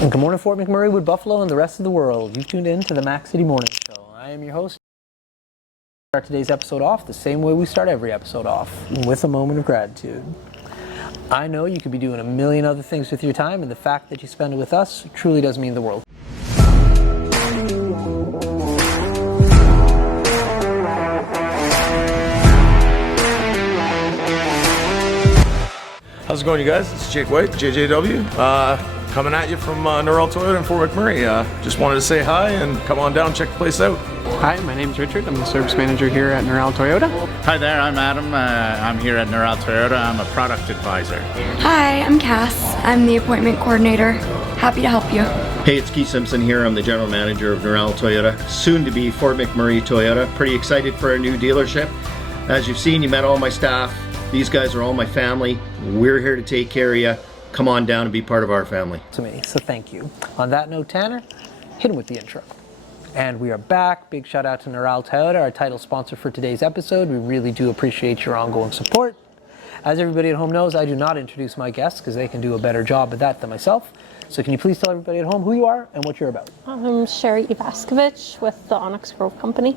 Good morning, Fort McMurray, Wood Buffalo, and the rest of the world. You've tuned in to the Mac City Morning Show. I am your host. Start today's episode off the same way we start every episode off, with a moment of gratitude. I know you could be doing a million other things with your time, and the fact that you spend it with us truly does mean the world. How's it going, you guys? It's Jake White, JJW, coming at you from Norrell Toyota in Fort McMurray. Just wanted to say hi and come on down, check the place out. Hi, my name's Richard. I'm the service manager here at Norrell Toyota. Hi there, I'm Adam. I'm here at Norrell Toyota. I'm a product advisor. Hi, I'm Cass. I'm the appointment coordinator. Happy to help you. Hey, it's Keith Simpson here. I'm the general manager of Norrell Toyota, soon to be Fort McMurray Toyota. Pretty excited for our new dealership. As you've seen, you met all my staff. These guys are all my family. We're here to take care of you. Come on down and be part of our family. To me, so thank you. On that note, Tanner, hit him with the intro. And we are back. Big shout out to Norrell Toyota, our title sponsor for today's episode. We really do appreciate your ongoing support. As everybody at home knows, I do not introduce my guests because they can do a better job at that than myself. So can you please tell everybody at home who you are and what you're about? I'm Cheri with the Onyx Grove Company.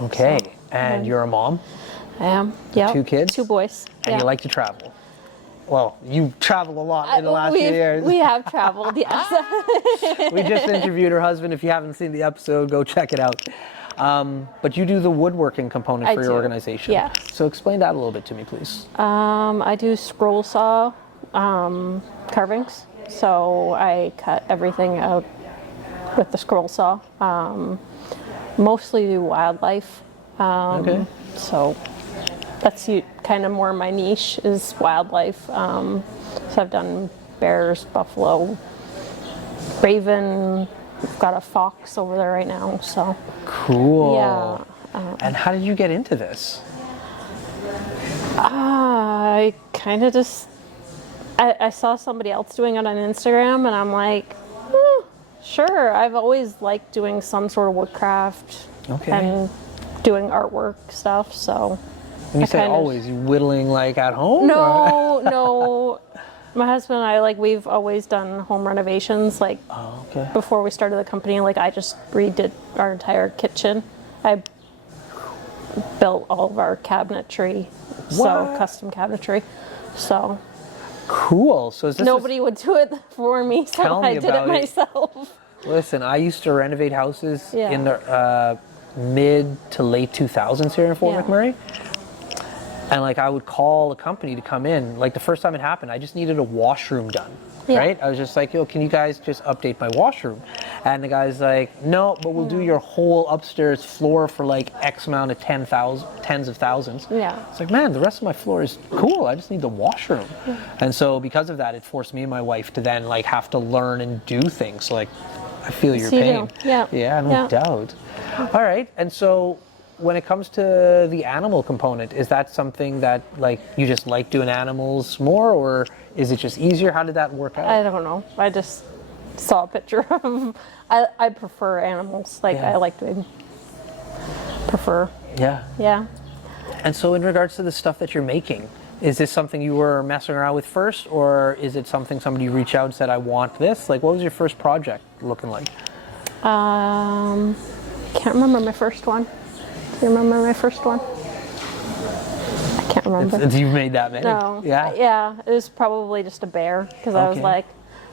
Okay, and you're a mom? I am, yeah. 2 kids? 2 boys. And you like to travel? Well, you travel a lot in the last few years. We have traveled, yes. We just interviewed her husband. If you haven't seen the episode, go check it out. But you do the woodworking component for your organization. Yeah. So explain that a little bit to me, please. I do scroll saw carvings. So I cut everything out with the scroll saw. Mostly do wildlife. Okay. So that's kind of more my niche is wildlife. So I've done bears, buffalo, raven. We've got a fox over there right now. So cool. Yeah. And how did you get into this? I kind of just I saw somebody else doing it on Instagram, and I'm like, sure. I've always liked doing some sort of woodcraft and doing artwork stuff. So. When you say always, you whittling like at home? No. My husband and I, we've always done home renovations. Before we started the company, I just redid our entire kitchen. I built all of our cabinetry, so custom cabinetry. So cool. So is this nobody would do it for me, so I did it myself. Listen, I used to renovate houses in the mid to late 2000s here in Fort McMurray. And I would call a company to come in. The first time it happened, I just needed a washroom done, right? I was just like, yo, can you guys just update my washroom? And the guy's like, no, but we'll do your whole upstairs floor for X amount of tens of thousands. Yeah. It's like, man, the rest of my floor is cool. I just need the washroom. And so because of that, it forced me and my wife to then have to learn and do things. I feel your pain. Yeah, no doubt. All right, and so when it comes to the animal component, is that something that you just like doing animals more, or is it just easier? How did that work out? I don't know. I just saw a picture of. I prefer animals. I like to prefer. Yeah. Yeah. And so, in regards to the stuff that you're making, is this something you were messing around with first, or is it something somebody reached out and said, "I want this"? What was your first project looking like? Can't remember my first one. Do you remember my first one? I can't remember. You've made that many? No. Yeah? Yeah, it was probably just a bear, because I was like,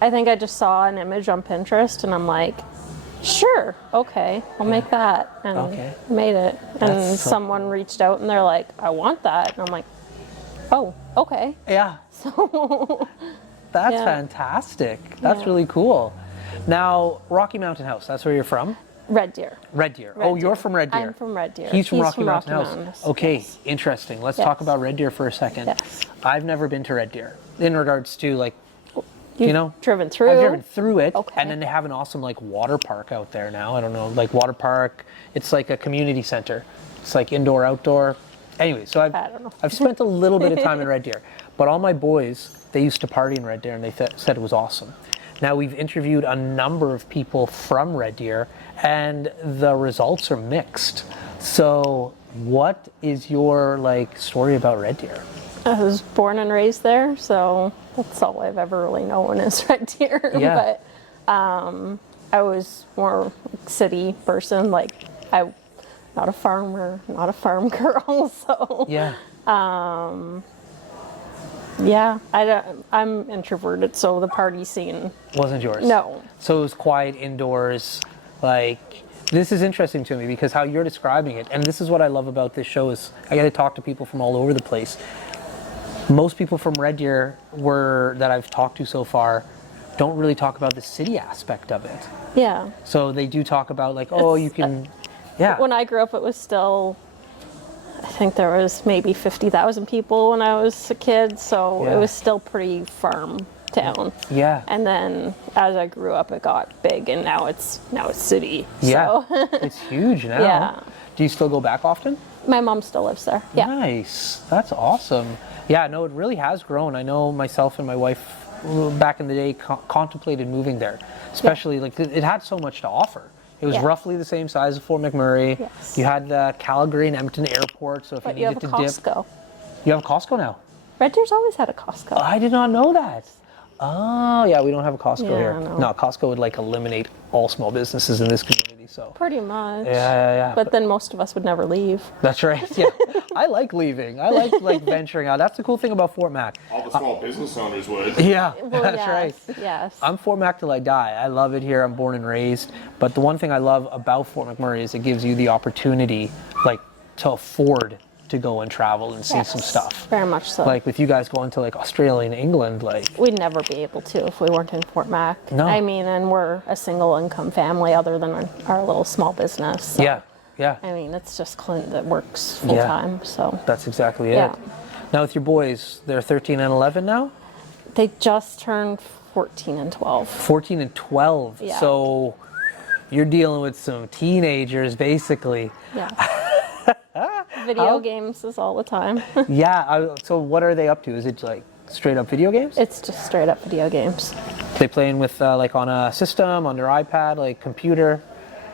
I think I just saw an image on Pinterest, and I'm like, sure, okay, I'll make that. And made it. And someone reached out, and they're like, I want that. And I'm like, oh, okay. Yeah. So that's fantastic. That's really cool. Now, Rocky Mountain House, that's where you're from? Red Deer. Red Deer. You're from Red Deer. I'm from Red Deer. He's from Rocky Mountain House. Okay, yes. Interesting. Let's talk about Red Deer for a second. Yes. I've never been to Red Deer in regards to driven through. I've driven through it, Okay. and then they have an awesome water park out there now. I don't know, water park. It's like a community center. It's indoor, outdoor. Anyway, so I don't know. I've spent a little bit of time in Red Deer, but all my boys, they used to party in Red Deer, and they said it was awesome. Now, we've interviewed a number of people from Red Deer, and the results are mixed. So what is your story about Red Deer? I was born and raised there, so that's all I've ever really known is Red Deer. Yeah. But I was more city person, like not a farmer, not a farm girl. So Yeah. yeah, I'm introverted, so the party scene Wasn't yours? No. So it was quiet indoors. Like, this is interesting to me because how you're describing it, and this is what I love about this show, is I get to talk to people from all over the place. Most people from Red Deer that I've talked to so far don't really talk about the city aspect of it. Yeah. So they do talk about like, oh, you can, yeah. When I grew up, it was still, I think there was maybe 50,000 people when I was a kid, so Yeah. it was still pretty farm town. Yeah. And then as I grew up, it got big, and now it's city. Yeah. So It's huge now. Yeah. Do you still go back often? my mom still lives there. Yeah. Nice. That's awesome. Yeah, no, it really has grown. I know myself and my wife back in the day contemplated moving there, especially like it had so much to offer. It was Yeah. roughly the same size as Fort McMurray. Yes. You had the Calgary and Edmonton airport, so if But you you have needed a to Costco. dip, you have a Costco now. Red Deer's always had a Costco. I did not know that. Oh, yeah, we don't have a Costco Yeah, here. no. No, Costco would like eliminate all small businesses in this community. So Pretty much. yeah. But then most of us would never leave. That's right. Yeah, I like leaving. I like venturing out. That's the cool thing about Fort Mac. All the small business owners would. Yeah, Well, that's yes, right. Yes. I'm Fort Mac till I die. I love it here. I'm born and raised. But the one thing I love about Fort McMurray is it gives you the opportunity, like, to afford to go and travel and see Yes, some stuff. Very much so. Like with you guys going to like Australia and England, like We'd never be able to if we weren't in Fort Mac. No. I mean, and we're a single income family other than our little small business. So, yeah, I mean, it's just Clint that works full time. So that's exactly it. Yeah. Now with your boys, they're 13 and 11 now? they just turned 14 and 12. 14 and 12. Yeah. So you're dealing with some teenagers basically. Yeah. Video games is all the time. Yeah, so what are they up to? Is it like straight up video games? It's just straight up video games. They playing with like on a system, on their iPad, like computer,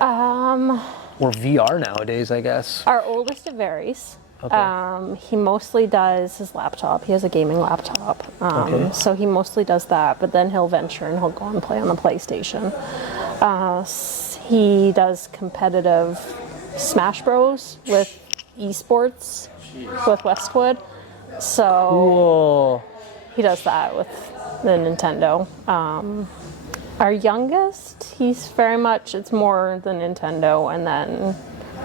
or VR nowadays, I guess. Our oldest, it varies. Okay. He mostly does his laptop. He has a gaming laptop. Okay. So he mostly does that, but then he'll venture and he'll go and play on the PlayStation. He does competitive Smash Bros. With esports with Westwood. So Cool. he does that with the Nintendo. Our youngest, he's very much, it's more the Nintendo and then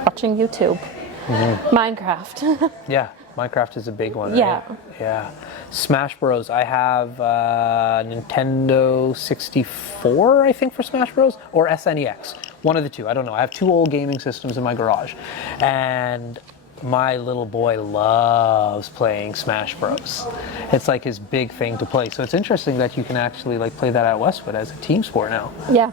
watching YouTube. Minecraft. Yeah, Minecraft is a big one, right? Yeah. Yeah. Smash Bros. I have Nintendo 64, I think, for Smash Bros. Or SNEX. One of the two. I don't know. I have two old gaming systems in my garage. And my little boy loves playing Smash Bros. It's like his big thing to play. So it's interesting that you can actually like play that at Westwood as a team sport now. Yeah.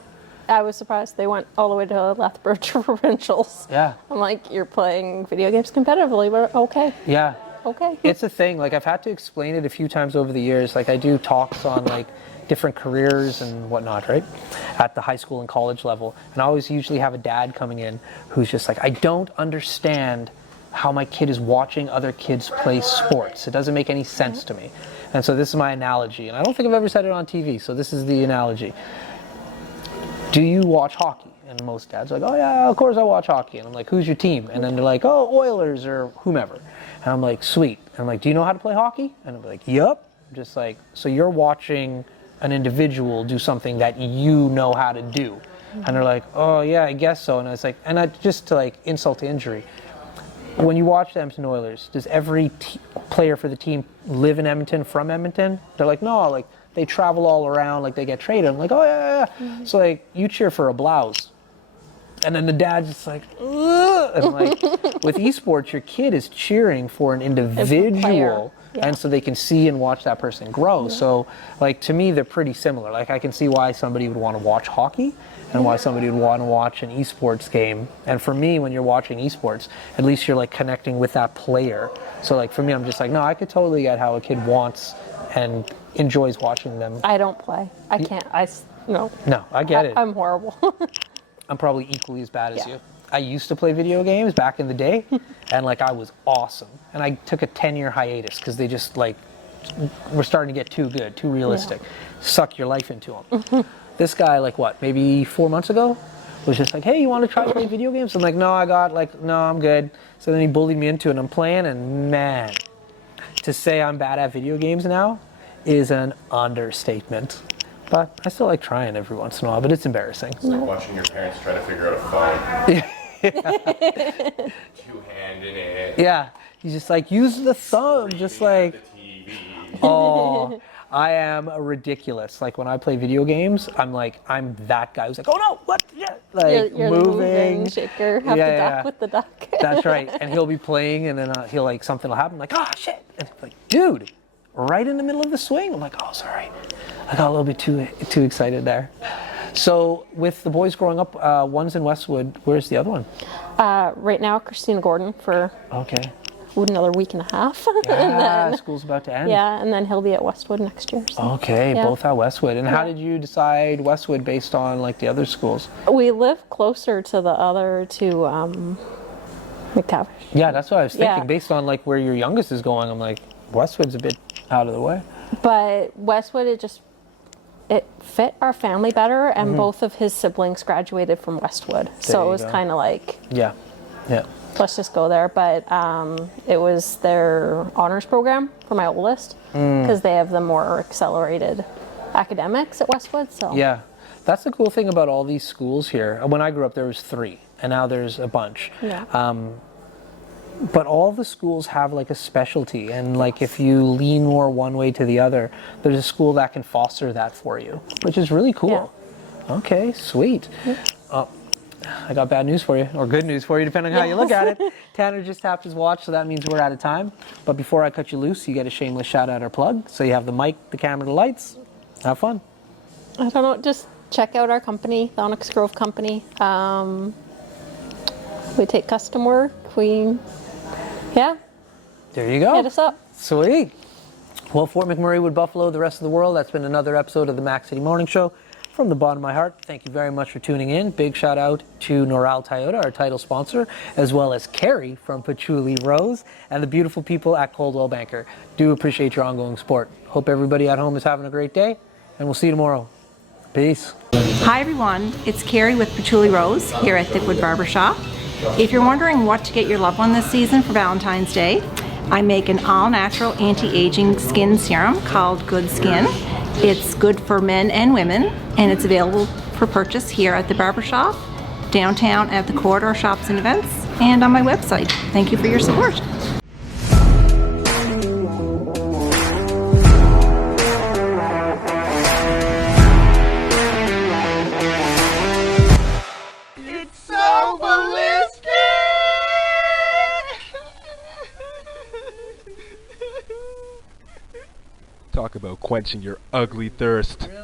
I was surprised they went all the way to Lethbridge Provincials. Yeah. I'm like, you're playing video games competitively, but okay. Yeah. Okay. It's a thing. Like I've had to explain it a few times over the years. Like I do talks on like different careers and whatnot, right? At the high school and college level. And I always usually have a dad coming in who's just like, I don't understand how my kid is watching other kids play sports. It doesn't make any sense to me. And so this is my analogy. And I don't think I've ever said it on TV. So this is the analogy. Do you watch hockey? And most dads are like, oh yeah, of course I watch hockey. And I'm like, who's your team? And then they're like, oh, Oilers or whomever. And I'm like, sweet. And I'm like, do you know how to play hockey? And I'm like, yep. Just like, so you're watching an individual do something that you know how to do. And they're like, oh yeah, I guess so. And I was like, and I just to like insult to injury, when you watch the Edmonton Oilers, does every player for the team live in Edmonton, from Edmonton? They're like, no, like they travel all around, like they get traded. I'm like, oh yeah. So like you cheer for a blouse. And then the dad's just like, ugh. And like with esports, your kid is cheering for an individual. Yeah. And so they can see and watch that person grow. Yeah. So like to me, they're pretty similar. Like I can see why somebody would want to watch hockey and why somebody would want to watch an esports game. And for me, when you're watching esports, at least you're like connecting with that player. So like for me, I'm just like, no, I could totally get how a kid wants and enjoys watching them. I don't play. I can't. No. No, I get it. I'm horrible. I'm probably equally as bad as you. I used to play video games back in the day, and like I was awesome. And I took a 10-year hiatus because they just like were starting to get too good, too realistic. Suck your life into them. This guy, like what, maybe 4 months ago, was just like, hey, you want to try playing video games? I'm like, no, I'm good. So then he bullied me into it, and I'm playing, and man, to say I'm bad at video games now is an understatement. But I still like trying every once in a while, but it's embarrassing. It's like watching your parents try to figure out a phone. Two-handed it. Yeah, he's just like, use the thumb, just like, oh, I am ridiculous. Like when I play video games, I'm that guy who's like, oh no, what? Yeah, like you're moving. the moving shaker, have to duck with the duck. That's right. And he'll be playing, and then he'll like something will happen, like, oh shit, and he's like, dude, right in the middle of the swing. I'm like, oh sorry, I got a little bit too excited there. So with the boys growing up, one's in Westwood. Where's the other one? Right now, Christina Gordon for another week and a half. Yeah, and then, school's about to end. Yeah, and then he'll be at Westwood next year. So. Okay, yeah. both at Westwood. And how did you decide Westwood based on like the other schools? We live closer to the other two, McTavish. Yeah, that's what I was thinking. Yeah. Based on like where your youngest is going, I'm like, Westwood's a bit out of the way. But Westwood, it fit our family better, and both of his siblings graduated from Westwood. So it was kind of like, yeah, let's just go there. But it was their honors program for my oldest, because they have the more accelerated academics at Westwood. So yeah, that's the cool thing about all these schools here. When I grew up, there was 3, and now there's a bunch. Yeah. But all the schools have like a specialty, and like if you lean more one way to the other, there's a school that can foster that for you, which is really cool. Yeah. Okay, sweet. I got bad news for you, or good news for you, depending on how you look at it. Tanner just tapped his watch, so that means we're out of time. But before I cut you loose, you get a shameless shout out or plug. So you have the mic, the camera, the lights. Have fun. I don't know, just check out our company, the Onyx Grove Company. We take custom work. There you go. Hit us up. Sweet. Well, Fort McMurray, Wood Buffalo, the rest of the world, that's been another episode of the Mac City Morning Show. From the bottom of my heart, thank you very much for tuning in. Big shout out to Noral Toyota, our title sponsor, as well as Cheri from Patchouli Rose, and the beautiful people at Coldwell Banker. Do appreciate your ongoing support. Hope everybody at home is having a great day, and we'll see you tomorrow. Peace. Hi everyone, it's Cheri with Patchouli Rose here at Thickwood Barbershop. If you're wondering what to get your loved one this season for Valentine's Day, I make an all-natural anti-aging skin serum called Good Skin. It's good for men and women, and it's available for purchase here at the barbershop, downtown at the corridor shops and events, and on my website. Thank you for your support. Talk about quenching your ugly thirst.